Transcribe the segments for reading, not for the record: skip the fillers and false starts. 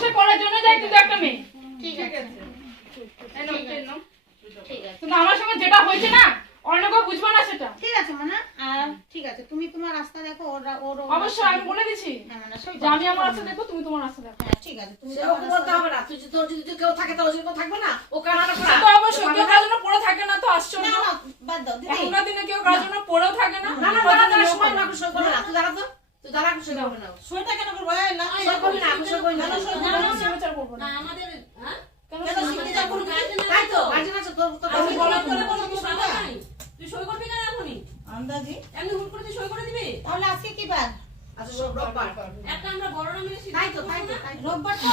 সংসার করার জন্য যাই কিন্তু একটা মেয়ে। ঠিক আছে ঠিক আছে কিন্তু আমার সঙ্গে যেটা হয়েছে না অন্য কেউ বুঝবে না সেটা। ঠিক আছে মানে ঠিক আছে তুমি তোমার রাস্তা দেখো ওর অবশ্যই আমি বলে দিছি যে আমি আমার রাস্তা দেখো তুমি তোমার রাস্তা দেখো। হ্যাঁ ঠিক আছে তুমি সেও বলতে হবে না, তুই তোর যদি কেউ থাকে তাহলে কেউ থাকবে না, ও কানাডা করা তো অবশ্যই কেউ কার জন্য পড়ে থাকে না তো আশ্চর্য। না না বাদ দাও দিদি এখনকার দিনে কেউ কার জন্য পড়েও থাকে না। না না দাঁড়া দাঁড়া সময় না সই করবে না, তুই দাঁড়া তো, তুই দাঁড়া সই করবে না, সইটা কেন করবো এই না সই করবি না, সই করবি না, সিগনেচার করব না। আমাদের হ্যাঁ কেন কেন সিগনেচার করবি তাই তো গার্জেন আছে তোর তো আমি বলা বলা করে বলবো বাবা নাই তুই সই করবি কেন এখনই আন্দাজি এমনি হুট করে তুই সই করে দিবি তাহলে আজকে কি বার আচ্ছা সব রোববার একটা আমরা বড়রা মিলে তাই তো তাই তো তাই তো রোববার তো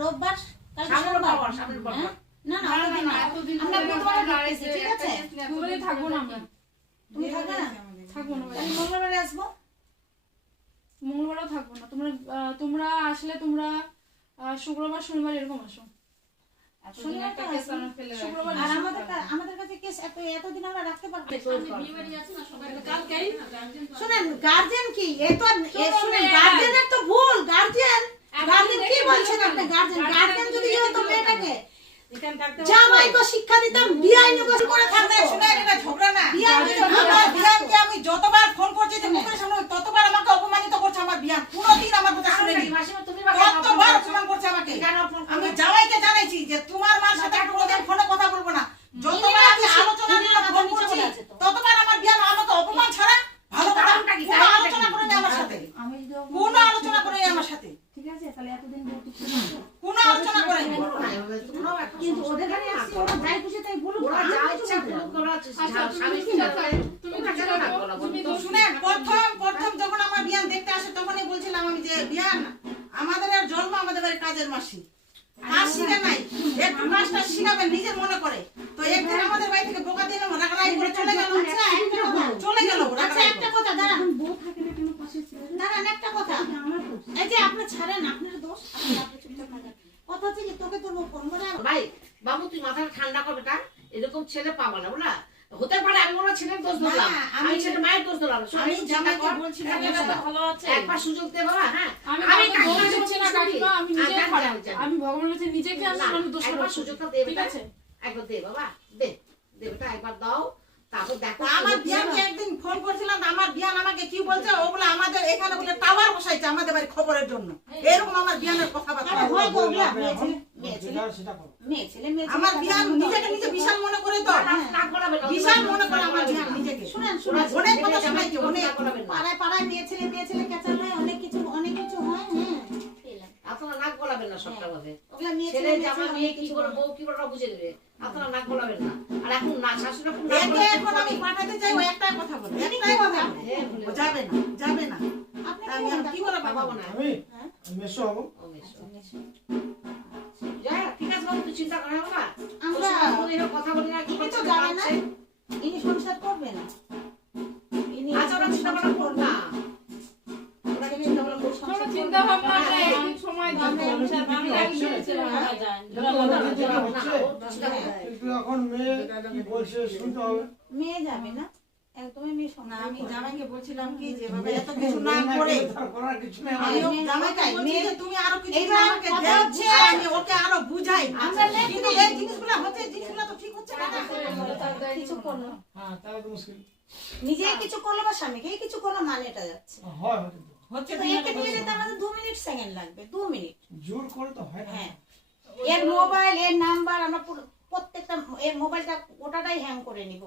রোববার কাল সামনের সোমবার বাবা সামনের বাবা না না এতদিন আমরা বুধবারে ডাকতেছি ঠিক আছে দুবারে থাকবো না আমরা। তুমি থাকবে না থাকবো না ভাই। আমি মঙ্গলবারে আসবো মঙ্গলবারও থাকবো না। তোমরা আসলে তোমরা শুক্রবার শনিবার এরকম আসো। শনিবার তো আসবো। শুক্রবার আর আমাদের কাছে কেস এতদিন আমরা রাখতে পারবো না। বিয়ে বাড়ি আছে না সবাই কালকেই শুনেন গার্জিয়ান কি শুনেন গার্জিয়ানের তো ভুল গার্জিয়ান কি বলছেন আপনি গার্জিয়ান যদি হতো মেয়েটাকে জামাই তো শিক্ষা দিতাম বিয়াই নিগোস করে থাকতে শুনেন এটা ঝগড়া না আমার বিয়ানকে আমি যতবার ফোন করছি যে মুখের সামনে ততবার আমাকে অপমানিত করছে আমার বিয়ান কোনোদিন আমার কথা শুনেনি মাসিমা তুমি কতবার অপমান করছে আমাকে আমি জামাইকে জানাইছি যে তোমার মার সাথে কোনোদিন ফোনে কথা বলবো না যতবার আমি আলোচনা নিয়ে ফোন করছি ততবার আমার বিয়ান আমাকে অপমান ছাড়া ভালো কথা কোনো আলোচনা করেনি আমার সাথে আমি যদি কোনো আলোচনা করেনি আমার সাথে ঠিক আছে তাহলে এতদিন বলতে কোনো আলোচনা করেনি কিন্তু ওদের বাড়ি আসছি ওরা যাই খুশি তাই বলুক ওরা যা ইচ্ছা করুক, ওরা স্বামী কি আছে তুমি ওটা কেন না বলা বলো তো? শুনেন প্রথম যখন আমার বিয়ান দেখতে আসে তখনই বলছিলাম আমি যে বিয়ান আমাদের আর জন্ম আমাদের বাড়ির কাজের মাসি কাজ শিখে নাই একটু কাজটা শিখাবেন নিজের মনে করে তো একদিন আমাদের বাড়ি থেকে বোকা দিয়ে রাগারাগি করে চলে গেল চলে গেল আচ্ছা একটা কথা দাঁড়ান বউ থাকে না কেন পাশে ছিল দাঁড়ান একটা কথা এই যে আপনি ছাড়েন আপনার দোষ আপনি চুপচাপ থাকেন কথা হচ্ছে কি তোকে তোর বউ ফোন করে ভাই বাবু তুই মাথাটা ঠান্ডা কর বেটা, এরকম ছেলে পাবা না বুঝলা, হতে পারে আমি ওরা ছেলের দোষ ধরলাম, আমি ছেলে মায়ের দোষ ধরলাম, আমি জামাইকে বলছিলাম ভালো আছে একবার সুযোগ দে বাবা। হ্যাঁ আমি কাকিমা দিচ্ছি না কাকিমা, আমি নিজে খারাপ। আমি ভগবানের কাছে নিজেকে আমি দোষ একবার করব। সুযোগটা দে ঠিক বেটা, আছে একবার দে বাবা, দে দে বেটা একবার দাও, তারপর দেখো আমার বিয়ানকে একদিন ফোন করছিলাম আমার বিয়ান আমাকে কি বলছে ও বলে আমাদের এখানে বলে টাওয়ার বসাইছে আমাদের বাড়ি খবরের জন্য এরকম আমার বিয়ানের কথাবার্তা আরে হয় তো ওগুলা মেয়ে ছেলে আমার বিয়ান নিজেকে নিজে বিশাল মনে করে তো না করাবে না, বিশাল মনে করে আমার বিয়ান নিজেকে শুনেন অনেক কথা শোনাইছে অনেক পাড়ায় পাড়ায় মেয়ে ছেলে কেচাল হয় অনেক কিছু হয় হ্যাঁ আপনারা নাক গলাবেন না সবটা বলে, ওগুলা মেয়ে ছেলে জামা মেয়ে কি করে বউ কি করে ওরা বুঝে দেবে, আপনারা নাক গলাবেন না। আর এখন না শাশুড়া খুব নাক একে এখন আমি পাঠাতে চাই ও একটাই কথা বলে একটাই কথা বলে ও যাবে না আপনি আমি আর কি করে বাবা পাবো না না আমি মেসো হবো ও মেশো যা ঠিক আছে বাবু তুই চিন্তা করে বাবা, আমরা কথা বলি না কি ইনি তো করতে জানে না পারছে ইনি সংসার করবে না ইনি আচ্ছা ওরা চিন্তা ভাবনা করুক না, ওরা কি চিন্তা ভাবনা করুক, তোমরা চিন্তা ভাবনা করে এখন সময় দাও। এখন মেয়ে কি বলছে শুনতে হবে। মেয়ে যাবে না একদমই মেয়ে সংসার আমি করবে না। জামাইকে বলছিলাম কি যে বাবা এত কিছু না করে তার করার কিছু নেই আমি আমার। ওর জামাইকে বলছি যে তুমি আরো কিছু এইবার আমাকে কথা দাও হচ্ছে, আমি ওকে আরো বুঝাই আমরা কিন্তু এই জিনিসগুলো হচ্ছে জিনিসগুলো তো ঠিক হচ্ছে না কিছু করলো হ্যাঁ তাহলে তো মুশকিল নিজেই কিছু করলো বা স্বামীকেই কিছু করলো মানে এটা যাচ্ছে হয় হয়তো তো। হচ্ছে কিন্তু একে নিয়ে যেতে আমাদের 2 মিনিট সেকেন্ড লাগবে 2 মিনিট জোর করে তো হয় না। হ্যাঁ এর মোবাইল এর নাম্বার আমরা প্রত্যেকটা এর মোবাইলটা ওটাটাই হ্যাং করে নিব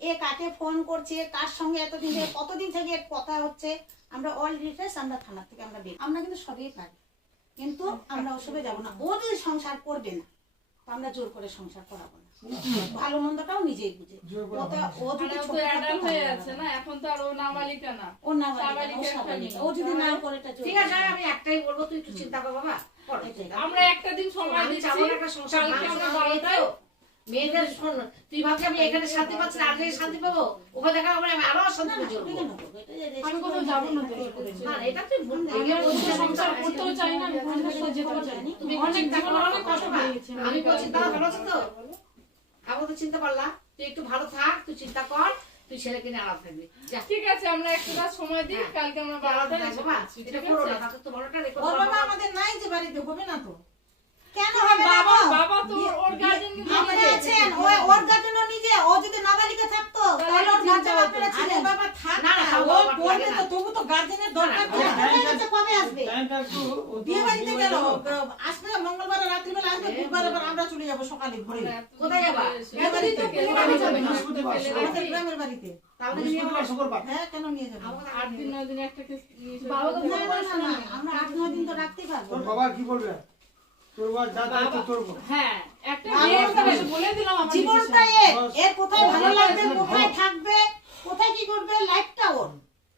এ কাকে ফোন করছে কার সঙ্গে এতদিন থেকে কতদিন থেকে এর কথা হচ্ছে আমরা অল ডিটেলস আমরা থানা থেকে আমরা বের আমরা কিন্তু সবই পারি কিন্তু আমরা ওসবে যাব না ও যদি সংসার করবে না তো আমরা জোর করে সংসার করাবো না ভালো মন্দটাও নিজেই বুঝে জোর করে ও যদি আর ও ছোট তো অ্যাডাল্ট হয়ে আছে না, এখন তো আর ও নাবালিকা না। ও না ও যদি না করে এটা ঠিক আছে আমি একটাই বলবো তুই একটু চিন্তা কর বাবা, কর। আমরা একটা দিন সময় আমি দিচ্ছি, চাবো না একটা সংসার কালকে আমরা ভাঙছে, 12টায় মেয়েদের শোন তুই ভাবছি আমি এখানে শান্তি পাচ্ছি না, আজকে শান্তি পাবো, ওখানে দেখা হবে আমি আরো শান্তি পেয়ে যাবো। আমি কোথাও যাবো না তো। না এটা তুই ভুল আমরা বলছিস, ওর সংসার করতেও চাই না, আমি ওখানে যেতেও চাই না। তুমি অনেক চিন্তা করো, অনেক কষ্ট হয়ে গেছে। আমি বলছি তারা ভালো আছে তো, আবার তো চিন্তা পারলা, তুই একটু ভালো থাক, তুই চিন্তা কর, তুই তুই ছেলেকে নিয়ে আলাদা থাকবি যা ঠিক আছে, আমরা একটা রাত সময় দিই, হ্যাঁ। কালকে আমরা আলাদা বারোটায় থাকবো এসে মা পড়ছি, এটা ঠিক করো আছে? না তাতে তো বড়টা রেখো ওর বাবা আমাদের নাই যে বাড়িতে হবে না তো কেন হবে না বাবা গো? বাবা তো ওর গার্জেন কিন্তু আপনি নিজে। আছেন, ওর গার্জেনও নিজে, ও যদি নাবালিকা থাকতো তাহলে ওর গার্জেন আপনারা আরে ছিলেন। বাবা থাক না, না না, ও বাবা পড়বে লাগে তো না। তবু তো গার্জেনের দরকার হ্যাঁ, তো। হয়ে গেছে, কবে আসবে? টাইমটা একটু ও তো বিয়ে বাড়িতে বিয়ে গেল বাড়ি আসবে মঙ্গলবার রাত্রিবেলা আসবে, বুধবার আবার আমরা চলে যাবো সকালে ভোরে কোথায় যাবা? এতদিন তো বিয়ে পেলে বাড়িতে যাবে না, বৃহস্পতিবার, পেলে আমাদের যাবে। গ্রামের বাড়িতে। তাহলে নিয়ে বৃহস্পতিবার, শুক্রবার। হ্যাঁ কেন নিয়ে যাবে? 8 দিন 9 দিন একটা কেস নিয়ে এসে- বাবা তো না, না, না, না, আমরা 8-9 দিন তো রাখতেই পারবো তোর না। বাবা কি বলবে? তোর বাবা যা দায়িত্ব তোর উপর। হ্যাঁ, একটা বাবা মেয়ে বলতে একটা বলে দিলাম আমার জীবনটা decision। এর কোথায় ভালো লাগবে, ভালো। কোথায় থাকবে, কোথায় কি করবে, লাইফটা ওর।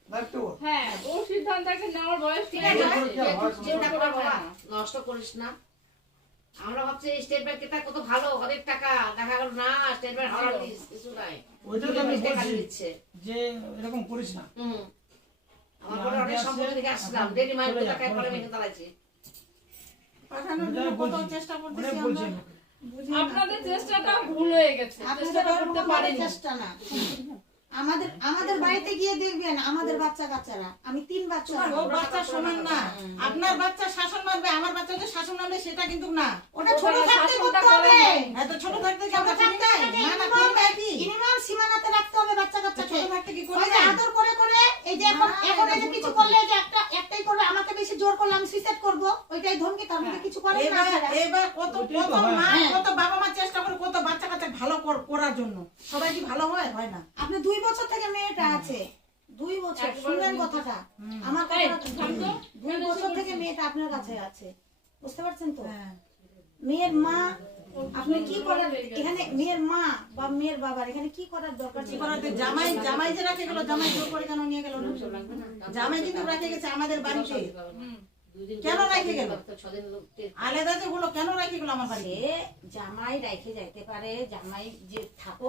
দায়িত্ব ওর। হ্যাঁ, ওর সিদ্ধান্ত একটা নেওয়ার বয়স ঠিক ঠিক আছে। আছে, কি আর হয়? চিন্তা করো বাবা, নষ্ট করিস না। আমরা ভাবছি স্টেট ব্যাংক এটা কত ভালো, অনেক টাকা, দেখা গেল না স্টেট ব্যাংক হারাল কিছু নাই। ওইটা তো আমি টাকা বলছি দিচ্ছে। যে এরকম করিস না। হুম। আমার পরে অনেক সম্পর্ক দেখে আসলাম, ডেলি মাইল চলে যা, টাকায় পরে চলে যা। মেখে চালাইছি। পাঠানোর ওইটা জন্য আমি কত বলছি। চেষ্টা অনেক করতেছি বলছি আমরা। আমি। বুঝি না। আপনাদের চেষ্টাটা ভুল হয়ে গেছে, আপনাদের চেষ্টাটা করতে কোনো পারেনি। চেষ্টা না। আমাদের বাড়িতে গিয়ে দেখবেন আমাদের বাচ্চা কাচ্চারা, আমি 3 বাচ্চা, ও বাচ্চা সমান না, আপনার বাচ্চা শাসন মানবে, আমার বাচ্চা যে শাসন মানবে সেটা কিন্তু না। ওটা ছোট ওটা থাকতে শাসনটা করতে হবে। করে এত ছোট থাকতে কি ছোট আমরা থাকতে চিন্তাই? না না করবে কি? মিনিমাম সীমানাতে রাখতে হবে বাচ্চা কাচ্চাকে। ছোট থাকতে কি ওই করবে? যে আদর করে করে এই যে এখন না, এখন এই যে এটা কিছু ভুল করলে এই যে একটাই করবে, আমাকে বেশি জোর করলে আমি সুইসাইড করব, ওইটাই ধমকি, তার মধ্যে কিছু করে না এবার আপনারা। এবার কত ওইটাই কত তো হয়। মা হ্যাঁ। কত বাবা মা চেষ্টা করে কত বাচ্চা কাচ্চা ভালো করার জন্য, সবাই কি ভালো হয়? হয় না। আপনি 2 বছর থেকে মেয়েটা আছে, 2 বছর, একবার শুনলেন কথাটা আমার এই, কথাটা থাম তো। 2 বছর থেকে মেয়েটা আপনার কাছে আছে, বুঝতে পারছেন তো? হ্যাঁ। মেয়ের মা, আপনি কি করার এখানে, মেয়ের মা বা মেয়ের বাবার এখানে কি করার দরকার কি ছিল? করাতে জামাই জামাই যে রাখে গেল, জামাই জোর করে কেন নিয়ে গেল না? জামাই কিন্তু রেখে গেছে আমাদের বাড়িতে, কেন রেখে গেল? আলাদা যেগুলো কেন রেখে গেল আমার বাড়িতে? সে জামাই রেখে যাইতে পারে, জামাই যে থাকো